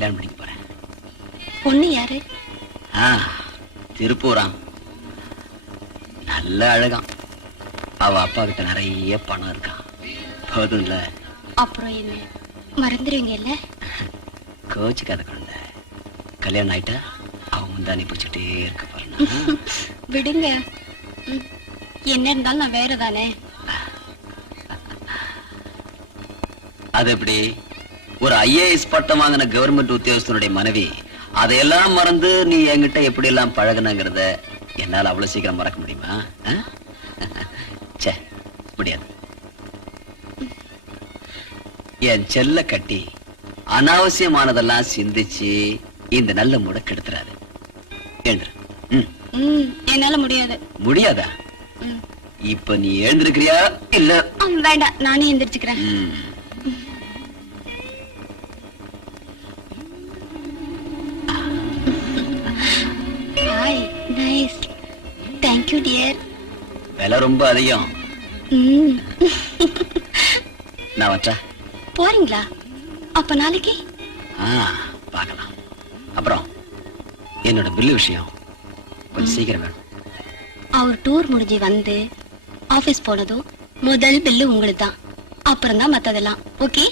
கல்யாணம் பண்ணிக்க போறேன். பொண்ணு யாரு? திருப்பூராம். நல்ல அழகாம். அவ அப்பா கிட்ட நிறைய பணம் இருக்கான். போதும் இல்ல? அப்புறம் என்ன மறந்துடுவீங்க இல்ல? கோச்சுக்காத குழந்தை. கல்யாணம் ஆயிட்டா அவன் முந்தானி பிடிச்சிட்டே இருக்க பாருங்க. விடுங்க. என்ன இருந்தாலும் நான் வேறதானே. அது எப்படி? ஒரு IAS பட்டம் வாங்கின கவர்மெண்ட் உத்தியோகஸ்தனுடைய மனைவி அதையெல்லாம் மறந்து நீ என்கிட்ட எப்படி எல்லாம் பழகுனங்கிறத என்னால அவ்வளவு சீக்கிரம் மறக்க முடியுமா? முடியாது. என் செல்ல கட்டி அனாவசியமானதெல்லாம் சிந்திச்சு இந்த நல்ல மூட கெடுத்துறாரு. என்னால முடியாது. முடியாதா? இப்ப நீ எழுந்திருக்கிறியா இல்ல? வேண்டாம், நானே எந்திரிச்சுக்கிறேன். Hi, nice. Thank you dear. விலை ரொம்ப அதிகம். நான் வச்சா போறீங்களா? அப்ப நாளைக்கு பார்க்கலாம். அப்புறம் என்னோட பில்லு விஷயம் கொஞ்சம் சீக்கிரம் வேணும். அவர் டூர் முடிஞ்சு வந்து ஆபீஸ் போனதும் முதல் பில்லு உங்களுக்கு தான். அப்புறம் தான் மத்ததெல்லாம். ஓகே?